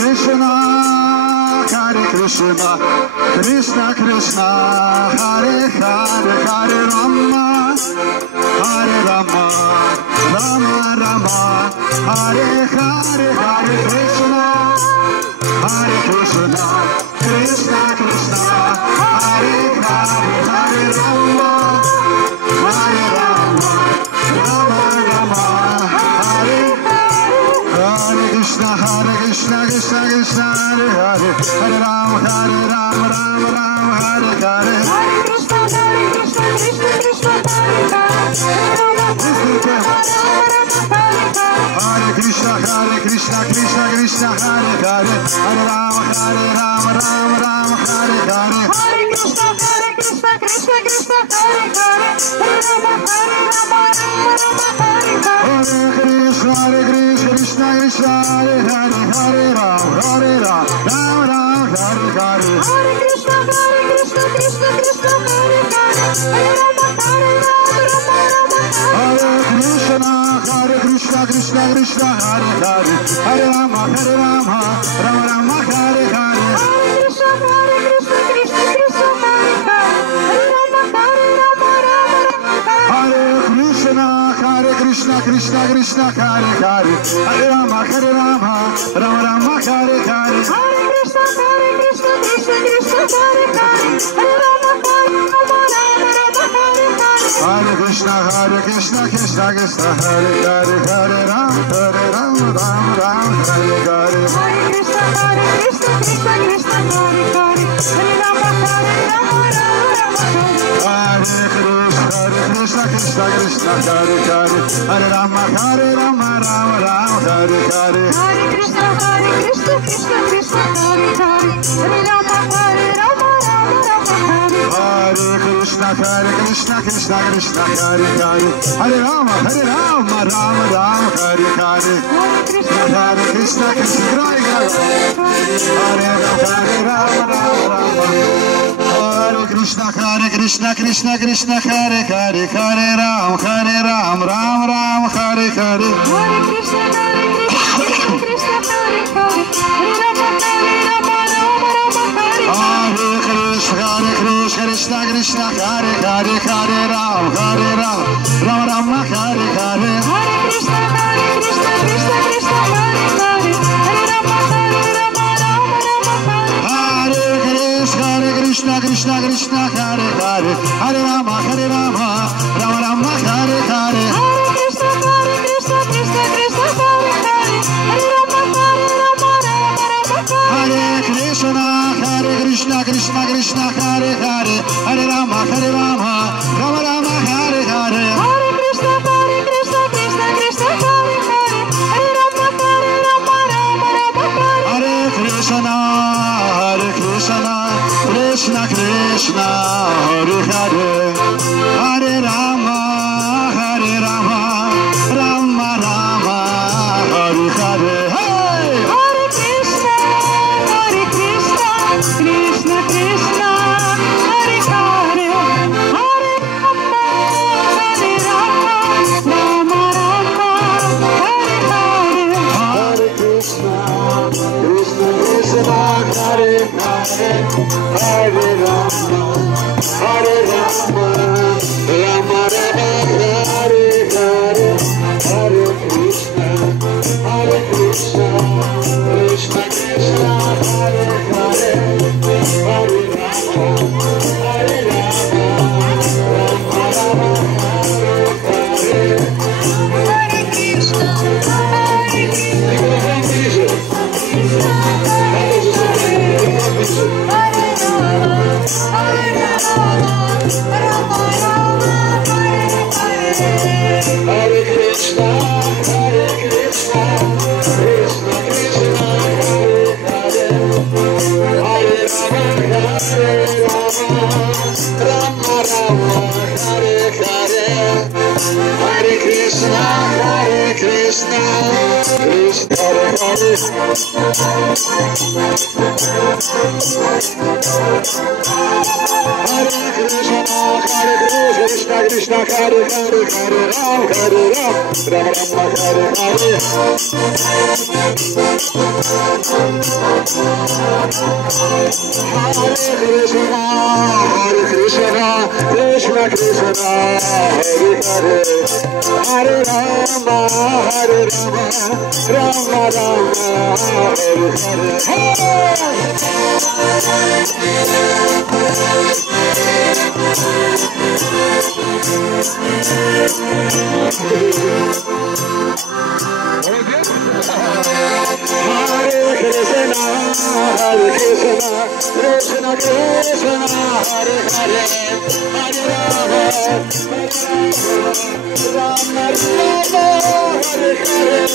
Krishna Krishna, Krishna Krishna, Hare Hare, Hare Rama, Hare Rama, Rama Rama, Hare Hare, Hare Krishna, Hare Krishna, Krishna Krishna, Hare Hare, Hare Rama, Hare Rama, Rama Rama, Hare Hare Krishna, Krishna Krishna, Hare Hare, Hare Rama, Rama Rama, Hare Hare. Hare Krishna, Krishna Krishna, Hare Krishna, Hare Hare, Hare Rama, Rama Rama, Hare Hare. Hare Krishna, Krishna Krishna, Hare Hare, Hare Rama, Rama Rama, Hare Krishna, Krishna Krishna, Hare Hare, Hare Rama, Rama Rama, Hare Hare. Hare Krishna, Krishna Krishna, Hare Hare, Hare Rama, Hare Krishna, Krishna Krishna, Hare Hare, Hare Rama, Rama Rama, Hare Hare. Hare Krishna, Krishna Krishna, Hare Hare, Hare Rama, Hare Krishna, Krishna Krishna, Hare Hare, Hare Rama, Rama Rama, Hare Hare. Hare Krishna, Krishna Krishna, Hare Hare, Hare Rama, Hare Krishna, Krishna Krishna, Hare Hare, Hare Rama, Rama Rama, Hare Hare. Hare Krishna, Krishna Krishna, Hare Hare, Hare Rama, Hare Krishna, Krishna Krishna, Hare Hare, Hare Rama, Rama Rama, Hare Hare. Hare Krishna, Krishna Krishna, Hare Hare, Hare Rama, Rama Rama, Hare Krishna, Krishna Krishna, Hare Hare, Hare Rama, Rama Rama, Hare Hare. Hare Krishna, Krishna Krishna, Hare Hare, Hare Rama, Rama Rama, Hare Hare. Hare Krishna, Krishna Hare Hare, Hare Rama, Rama Rama, Hare Krishna, Krishna Hare Hare, Hare Rama, Rama Rama, Hare Hare. Hare Krishna, Krishna Hare Hare, Hare Rama, Rama Hare Krishna, Krishna Hare Hare, Hare Rama, Rama Rama, Hare Hare. Hare Krishna, Krishna Hare Hare, Hare Rama, Rama Rama, Hare Krishna, Krishna Hare Hare, Hare Rama, Rama Rama, Hare Hare. Hare Krishna, Krishna Hare Hare, Hare Rama, Rama Rama, Hare Krishna, Krishna Krishna, Hare Hare, Hare Rama, Rama Rama, Hare Hare. Hare Krishna, Krishna Krishna, Hare Hare, Hare Rama, Rama Rama, Hare Hare. Hare Krishna, Krishna Hare Hare, Hare Rama, Rama Rama, Hare Hare. Hare Krishna, Krishna Krishna, Hare Hare, Hare Rama, Rama Rama, Hare Hare. Hare Krishna, Hare Rama, Rama Rama, Hare Krishna, Hare Hare, Hare Ram, Hare Ram, Ram Rama, Hare Hare. Hare Krishna, Krishna Krishna, Hare Hare, Hare Rama, Hare Rama, Rama Rama, Hare Krishna, Krishna, Hare Hare, Hare Rama, Rama Rama, Hare Hare.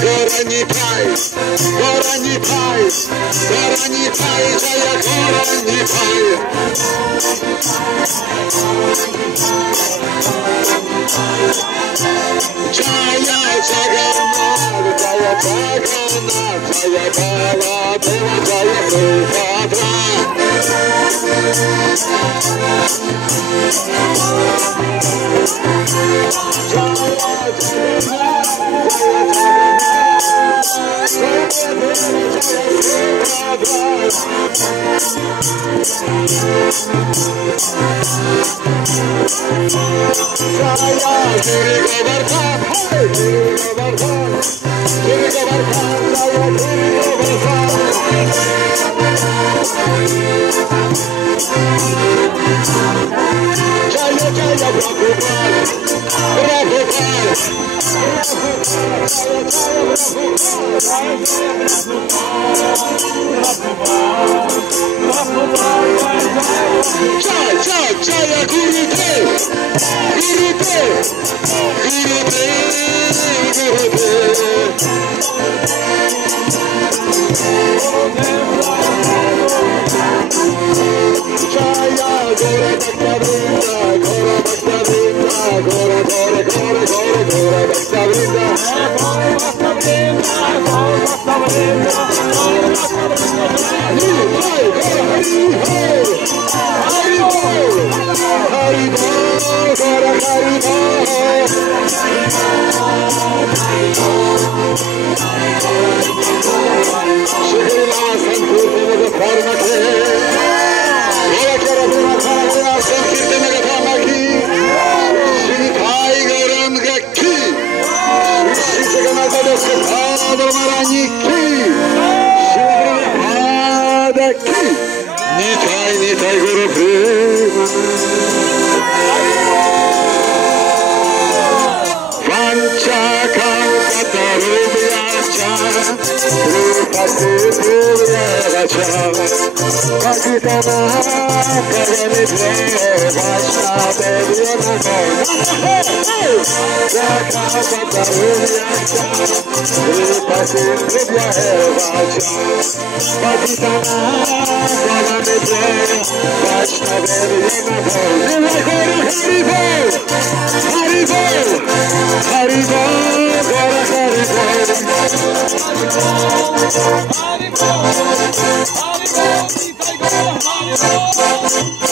Gorani Pai, Gorani Pai, Gorani Pai, Jaya Gorani Pai. Jaya Jagannath, Jaya Jagannath, Jaya Baladeva, Jaya Subhadra. Jaya Gurudev, Gurudev, Gurudev, Jaya Gora Bhakta Vrinda, Gora Bhakta Vrinda, Gora Gora Gora Gora Gora Bhakta Vrinda, Gora Bhakta Vrinda, Gora Bhakta Vrinda, Gora Bhakta Vrinda. Hari Bol, Hari Bol, Gora Hari Bol. Shri Rama Sankirtan of Karmake, Gora Kara Bhima Kara Sankirtan of Karmaki, Shri Thai Gaurang Ki, Shri Jagannath Dev Marani Ki, Shri Radha Ki, Nitai Nitai Guru Prema. Vancha Kalpatarubhyacha, Krupati Purvavacha, Bhagitana Kavanidhe, Vaishnavadevya Namo. Kalpatarubhyacha, Krupati Purvavacha, Bhagitana Kavanidhe, Vaishnavadevya Namo. Hari Bol, Hari Bol, Gora Hari Bol. Hari Bol, Hari Bol, Hari Bol, Hari Bol.